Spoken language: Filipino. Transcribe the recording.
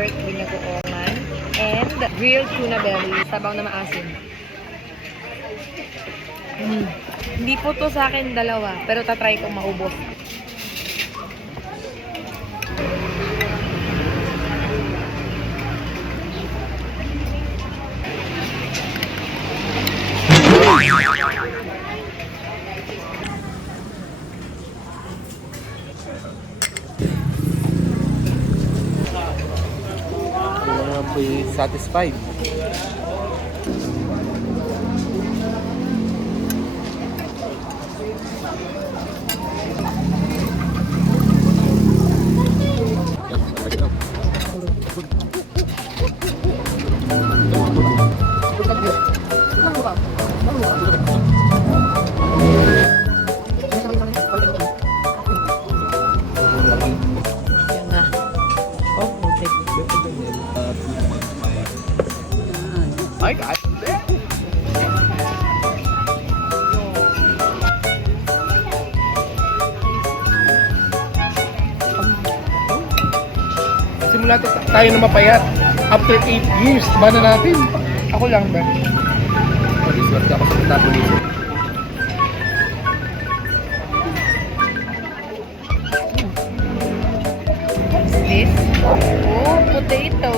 pork, binagoongan, and grilled tuna belly. Sabaw na maasim. Hindi po to sa akin dalawa, pero tatry kong maubos. Ako'y satisfied. Yan na. Oh, okay. Ay, ay. Simula tayo na mapayat. After 8 years, ba na natin? Ako lang ba? Pag-iswerte ako sa metabolism. What's this? Oh, potato.